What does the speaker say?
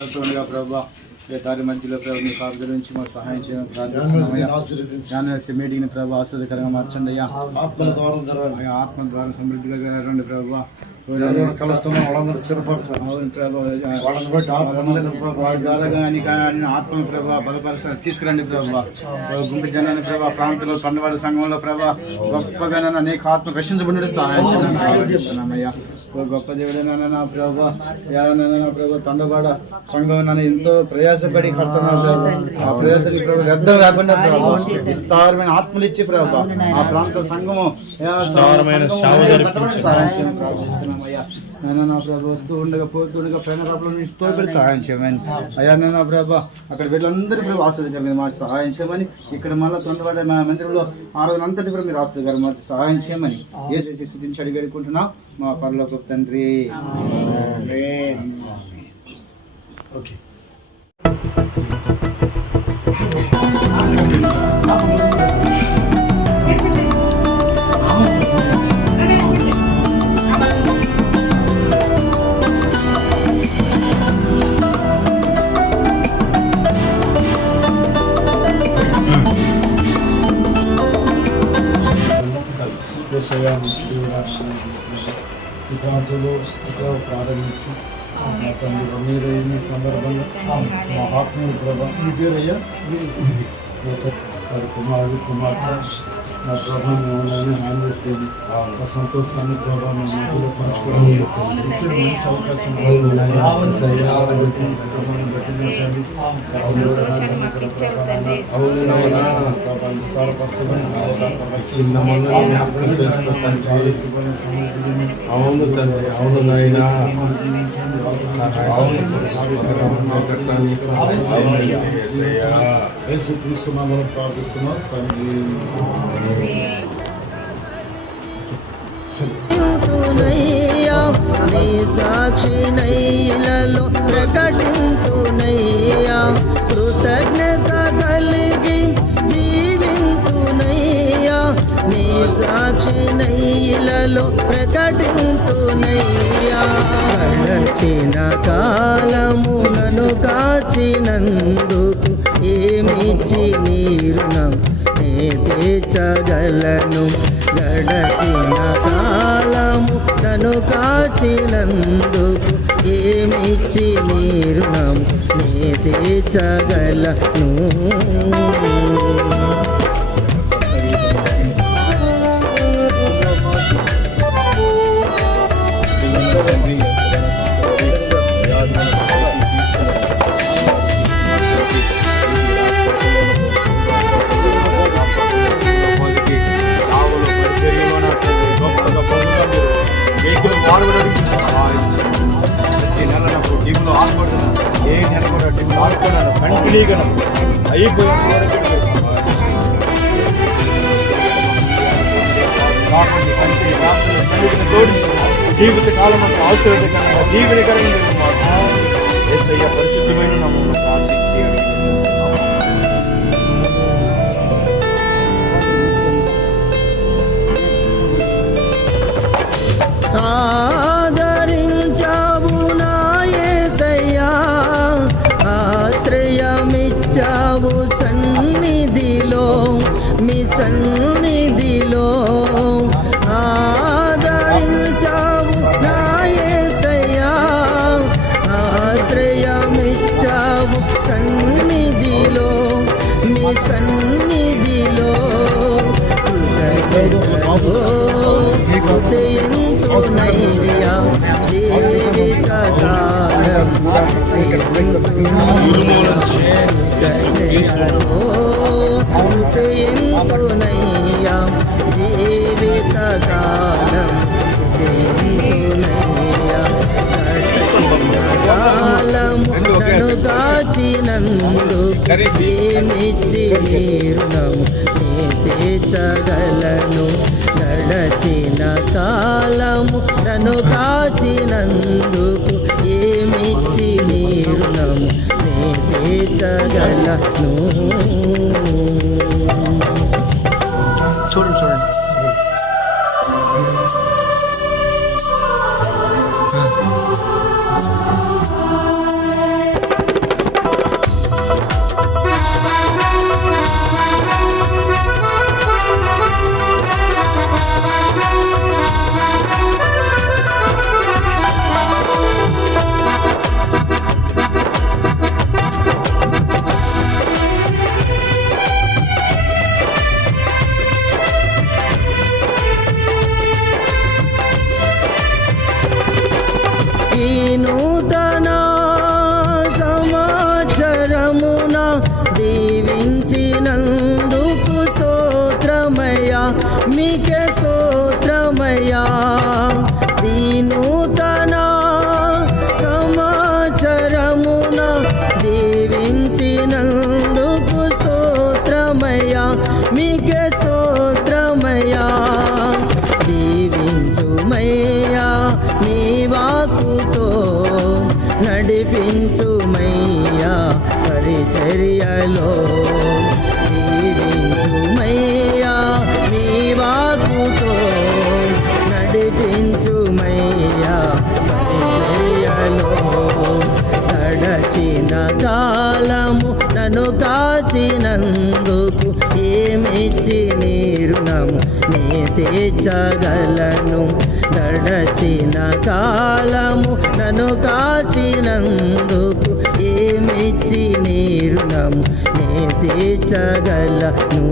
ప్రభా దారి మధ్యలో ప్రభు మీ కాపుదల నుంచి మాకు సహాయం చేయడం ప్రార్థిస్తున్నామయ్యా. మీటింగ్ ప్రభు ఆశ్చర్యకరంగా మార్చండి అయ్యా. ఆత్మ ద్వారా సమృద్ధిగా జరగండి ప్రభు. కలుస్తున్నాం వాళ్ళందరూ స్థిరపరచాలి. అవును ప్రభు, ఆత్మ ప్రభావ బలపరచాలి. తీసుకురండి ప్రభావ. గుంపు జనాన్ని ప్రభావ ప్రాంతంలో పన్నవాడి సంఘంలో ప్రభావ గొప్పగా అనేక ఆత్మ రక్షించబడి సహాయం చేస్తున్నామయ్యా. గొప్ప దేవుడైనా నా ప్రభావ ప్రభు తండవాడ సంఘం నన్ను ఎంతో ప్రయాసపడి కడుతున్నాను ప్రభావ. ఆ ప్రయాసానికి ప్రభు వ్యర్థం లేకుండా ప్రభావ విస్తారమైన ఆత్మలు ఇచ్చి ప్రభావ ఆ ప్రాంత సంఘము ప్రార్థిస్తున్నామయ్యా. నేను నా ప్రభు వస్తూ ఉండగా పోతుండగా ప్రేమరాపుల నుంచి తోడుపడి సహాయం చేయమని అయ్యా. నేను నా ప్రభావ అక్కడ వీళ్ళందరూ ప్రభు ఆశ్రదించారు మాకు సహాయం చేయమని. ఇక్కడ మళ్ళీ తొందరపడే మా మందిరంలో ఆ రోజునంతటి కూడా మీరు ఆశ్రదిగారు మాకు సహాయం చేయమని యేసు స్తుతించి అడిగి వేడుకుంటున్నాం మా పరలోక తండ్రి. ఓకే. ఈ ప్రాంతంలో ప్రారంభించి మా తండ్రి మీరు ఈ సందర్భంగా మా ఆత్మీయ ప్రభావ మీ పేరయ్యా కుమారుడు కుమార్తె నా ప్రభావం మమ్మల్ని హ్యాండ్ పెట్టేది ఆ సంతోషాన్ని ప్రభావం మధ్యలో పంచుకోవడం మంచి అవకాశం అవును తండ్రి, అవును నాయనా, యేసు క్రీస్తు నామములో ప్రార్థిస్తున్నాం తండ్రి. నీ సాక్షి నైలలో ప్రకటింతునయ్యా. కృతజ్ఞత కలిగి జీవింతునయ్యా. నీ సాక్షి నైలలో ప్రకటింతునయ్యా. గడచిన కాలము నన్ను కాచినందుకు ఏమిచ్చి నీ రుణం నే తీర్చగలను. గడచిన కాలము నన్ను కాచినందుకు ఏమిచ్చి నీ రుణం నే తీర్చగలను. టీంలో ఆడుకోవడం ఏ నెల కూడా టీంలో ఆడుకోవడం కంటిన్యూగా జీవిత కాలం అంతా ఆశ్చర్యకరంగా జీవనకరంగా పరిశుద్ధమైన నమ్మకం ప్రార్థించి ఆదరించావు నా యేసయ్యా. ఆశ్రయమిచ్చావు సన్నిధిలో మీ సన్నిధిలో. ఆదరించావు నా యేసయ్యా. ఆశ్రయమిచ్చావు సన్నిధిలో మీ సన్నిధిలో. స్తుతింతునయ్యా జీవిత కాలం స్తుతింతునయ్యా జీవిత కాలం స్తుతింతునయ్యా. కాలము నన్ను కాచినందుకు ఏమిచ్చి నీ రుణము నే తీర్చగలను. గడచిన కాలము నన్ను కాచినందుకు ఏమిచ్చి నీ రుణము నే తీర్చగలను. చూడండి దీవించినందుకు స్తోత్రమయ్యా, మీకే స్తోత్రమయ్యా. దీవించుమయ్యా నీ వాక్కుతో, నడిపించుమయ్యా పరిచర్యలో. దీవించుమయ్యా నీ వాక్కుతో, నడిపించుమయ్యా పరిచర్యలో. గడచిన కాలము నన్ను కాచినందుకు ఏమిచ్చి నీ రుణము నే తీర్చగలను. గడచిన కాలము నన్ను కాచినందుకు ఏమిచ్చి నీ రుణము నే తీర్చగలను.